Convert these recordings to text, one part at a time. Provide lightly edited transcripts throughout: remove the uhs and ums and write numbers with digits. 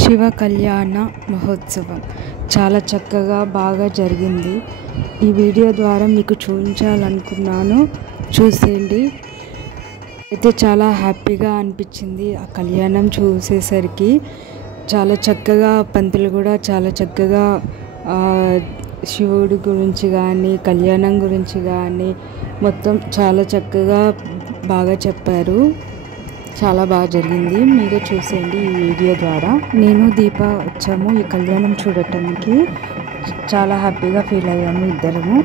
శివ కళ్యాణ మహోత్సవం చాలా చక్కగా బాగా జరిగింది. ఈ వీడియో ద్వారా మీకు చూపించాలనుకున్నాను, చూసేయండి. అయితే చాలా హ్యాపీగా అనిపించింది ఆ కళ్యాణం చూసేసరికి. చాలా చక్కగా పంతులు కూడా చాలా చక్కగా శివుడి గురించి కానీ కళ్యాణం గురించి కానీ మొత్తం చాలా చక్కగా బాగా చెప్పారు. చాలా బాగా జరిగింది. మీరే చూసేయండి ఈ వీడియో ద్వారా. నేను దీప వచ్చాము ఈ కళ్యాణం చూడటానికి. చాలా హ్యాపీగా ఫీల్ అయ్యాము ఇద్దరము.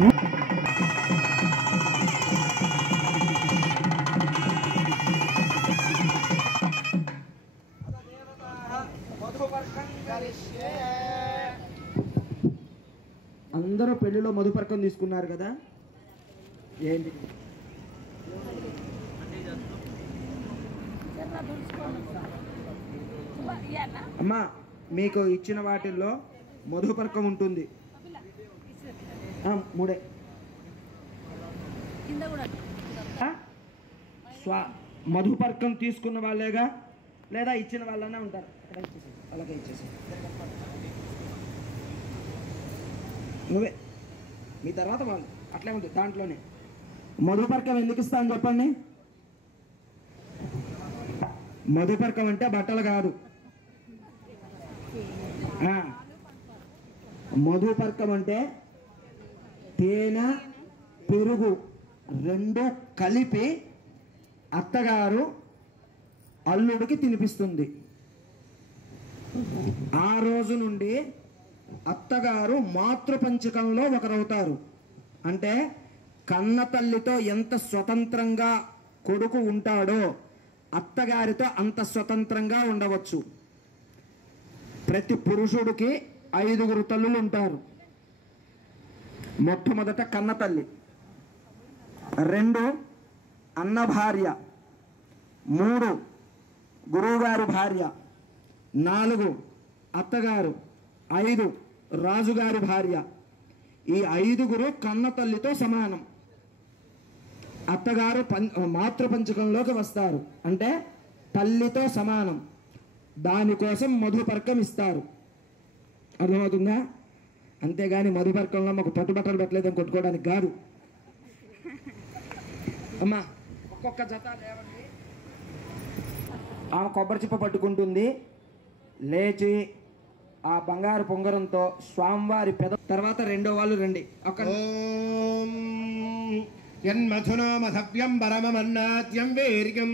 అందరూ పెళ్లిలో మధుపర్కం తీసుకున్నారు కదా, ఏంటి అమ్మా మీకు ఇచ్చిన వాటిల్లో మధుపర్కం ఉంటుంది. మూడే మధుపర్కం తీసుకున్న వాళ్ళేగా, లేదా ఇచ్చిన వాళ్ళనే ఉంటారు. అలాగే ఇచ్చేసి నువ్వే మీ తర్వాత వాళ్ళు అట్లే ఉంటుంది. దాంట్లోనే మధుపర్కం ఎందుకు ఇస్తాను చెప్పండి. మధుపర్కం అంటే బట్టలు కాదు. మధుపర్కం అంటే తేనె పెరుగు రెండు కలిపి అత్తగారు అల్లుడికి తినిపిస్తుంది. ఆ రోజు నుండి అత్తగారు మాతృపంచకంలో ఒకరవుతారు. అంటే కన్న తల్లితో ఎంత స్వతంత్రంగా కొడుకు ఉంటాడో అత్తగారితో అంత స్వతంత్రంగా ఉండవచ్చు. ప్రతి పురుషుడికి 5 తల్లులు ఉంటారు. మొట్టమొదట కన్న తల్లి, 2 అన్న భార్య, 3 గురువుగారి భార్య, 4 అత్తగారు, 5 రాజుగారి భార్య. ఈ 5 కన్న తల్లితో సమానం. అత్తగారు మాతృపంచకంలోకి వస్తారు, అంటే తల్లితో సమానం. దానికోసం మధుపర్కం ఇస్తారు. అర్థమవుతుందా? అంతేగాని మధుపర్కంలో మాకు పట్టుబట్టలు పెట్టలేదని కొట్టుకోవడానికి కాదు. అమ్మా ఒక్కొక్క జత లేవండి. ఆమె కొబ్బరి చిప్ప పట్టుకుంటుంది. లేచి ఆ బంగారు పొంగరంతో స్వామివారి పెద తర్వాత రెండో వాళ్ళు రండి. యన్మధునో మధవ్యం పరమమన్నాద్యం వీర్యం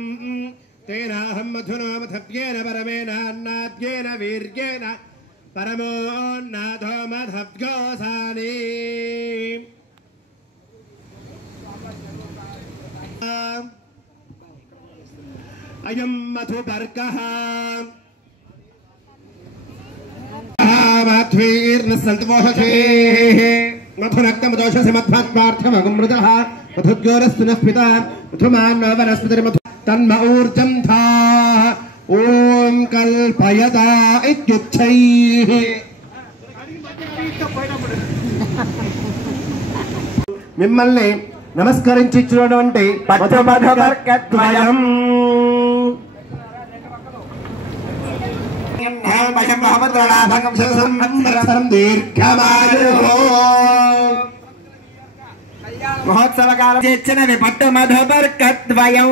తేనాహం మధునో మధవ్యేన పరమేణ అన్నాద్యేన వీర్యేణ పరమోన్నాథో మధవ్యోసాని. అయం మధుపర్కః మాధ్వీర్న సంతమోహే మధునక్తమదోషసి మధ్వాత్మార్థమగమృతః మధుద్యోరస్తు నః మధుమాన్నో వనస్పతిర్మధు తన్మ ఊర్జం ధా ఓం కల్పయతా ఇత్యుచ్చైః. మిమ్మల్ని నమస్కరించినటువంటి పట్టమధుపర్కద్వయం మహోత్సవ కాలం చేర్చినవి పట్టు మధుపర్కద్వయం.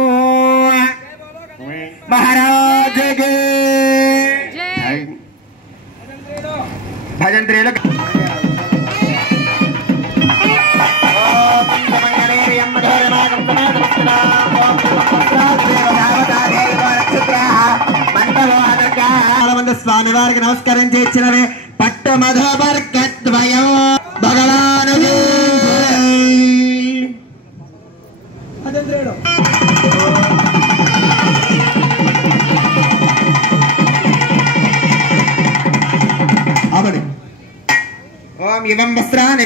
మహారాజుకి భజంత్రీలు స్వామి వారికి నమస్కరించి ఇచ్చినవి పట్టు మధుపర్కద్వయం. భగవాను ఓం ఇవం వస్త్రాని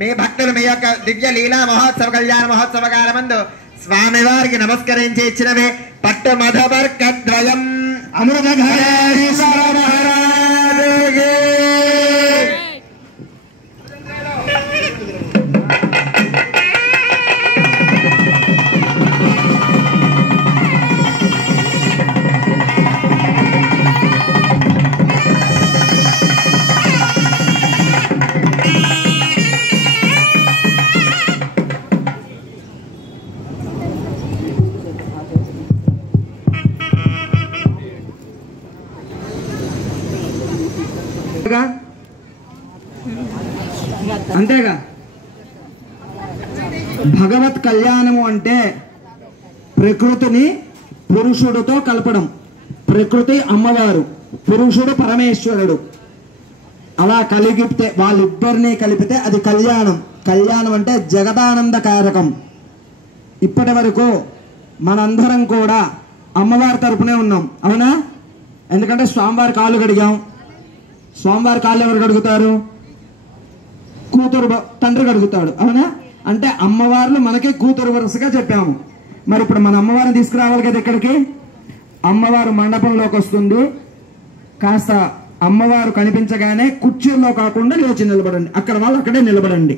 మీ భక్తులు మీ యొక్క దివ్య లీలా మహోత్సవ కళ్యాణ మహోత్సవ కాలమందు స్వామి వారికి నమస్కరించి ఇచ్చినవి పట్టు మధుపర్కద్వయం. అమృత అంతేగా. భగవత్ కళ్యాణము అంటే ప్రకృతిని పురుషుడితో కలపడం. ప్రకృతి అమ్మవారు, పురుషుడు పరమేశ్వరుడు. అలా కలిగితే వాళ్ళిద్దరినీ కలిపితే అది కళ్యాణం. కళ్యాణం అంటే జగదానందకారకం. ఇప్పటి వరకు మనందరం కూడా అమ్మవారి తరపునే ఉన్నాం, అవునా? ఎందుకంటే స్వామివారి కాళ్ళు కడిగాం. స్వామివారి కాళ్ళు ఎవరు కడుగుతారు? కూతురు తండ్రి కడుగుతాడు, అవునా? అంటే అమ్మవార్లు మనకి కూతురు వరుసగా చెప్పాము. మరి ఇప్పుడు మన అమ్మవారిని తీసుకురావాలి కదా ఇక్కడికి. అమ్మవారు మండపంలోకి వస్తుంది. కాస్త అమ్మవారు కనిపించగానే కుర్చీల్లో కాకుండా లేచి నిలబడండి. అక్కడ వాళ్ళు అక్కడే నిలబడండి.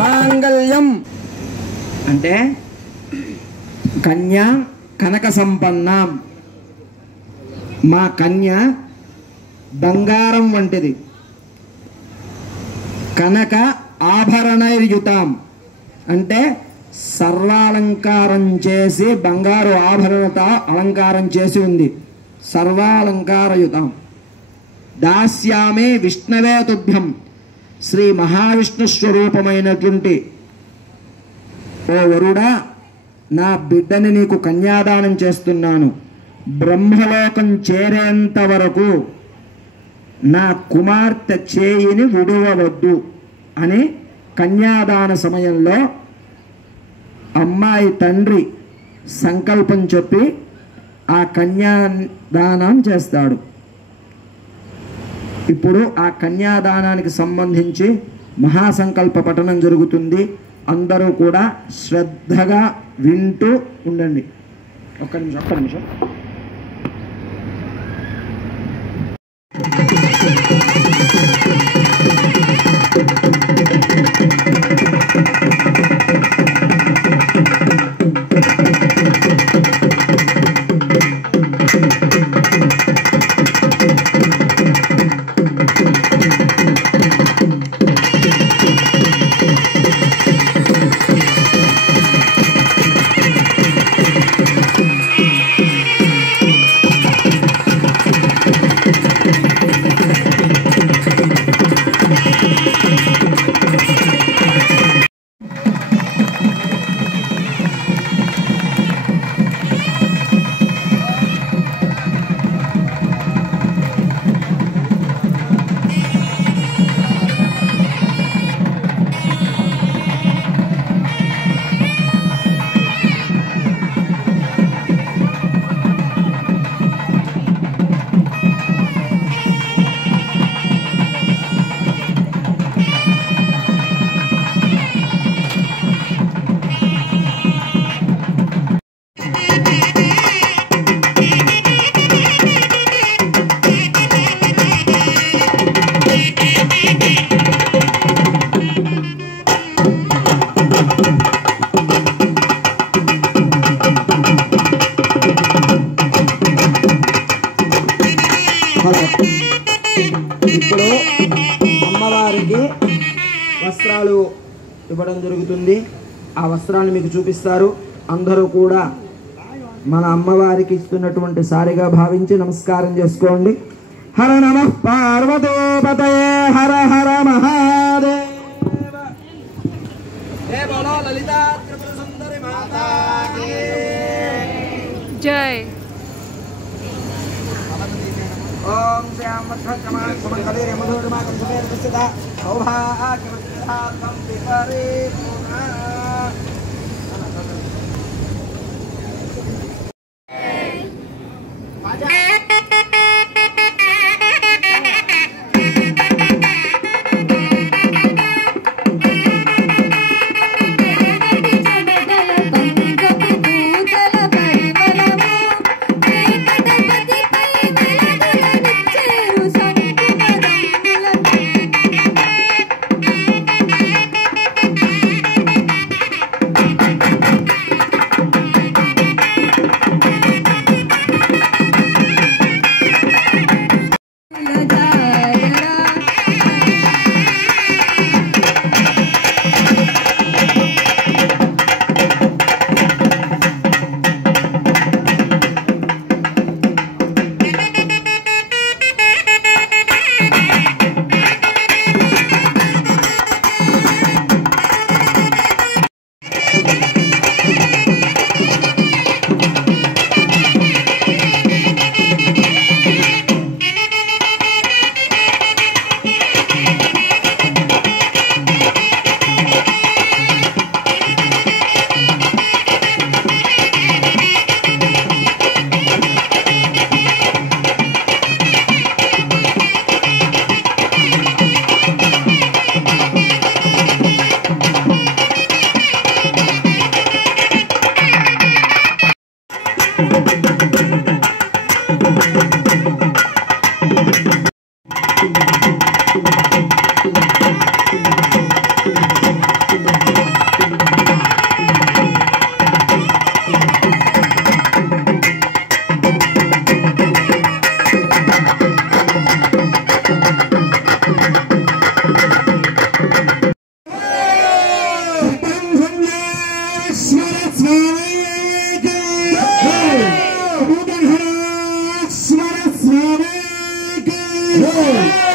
మాంగళ్యం అంటే కన్యా కనక సంపన్నం. మా కన్య బంగారం వంటిది. కనక ఆభరణైర్యుతాం అంటే సర్వాలంకారం చేసి బంగారు ఆభరణత అలంకారం చేసి ఉంది. సర్వాలంకారయుతాం. దాస్యామి విష్ణవే తుభ్యం శ్రీ మహావిష్ణు స్వరూపమైనటువంటి ఓ వరుడా, నా బిడ్డని నీకు కన్యాదానం చేస్తున్నాను. బ్రహ్మలోకం చేరేంత వరకు నా కుమార్తె చేయిని విడువవద్దు అని కన్యాదాన సమయంలో అమ్మాయి తండ్రి సంకల్పం చెప్పి ఆ కన్యాదానం చేస్తాడు. ఇప్పుడు ఆ కన్యాదానానికి సంబంధించి మహాసంకల్ప పఠనం జరుగుతుంది. అందరూ కూడా శ్రద్ధగా వింటూ ఉండండి. ఒక్క నిమిషం. ఇప్పుడు అమ్మవారికి వస్త్రాలు ఇవ్వడం జరుగుతుంది. ఆ వస్త్రాన్ని మీకు చూపిస్తారు. అందరూ కూడా మన అమ్మవారికి ఇస్తున్నటువంటి సారిగా భావించి నమస్కారం చేసుకోండి. హర నమః పార్వతీపతయే హర హర మహాదేవ. జై బోలో లలితా త్రిపుర సుందరి మాతా కీ జై. ఓం శ్యాం వక్షమాన్ సమకలేరే మధురమాకం సుమేర దస్యత సౌభాగ్యమస్యాతం విపరీపూర్ణ. Hey!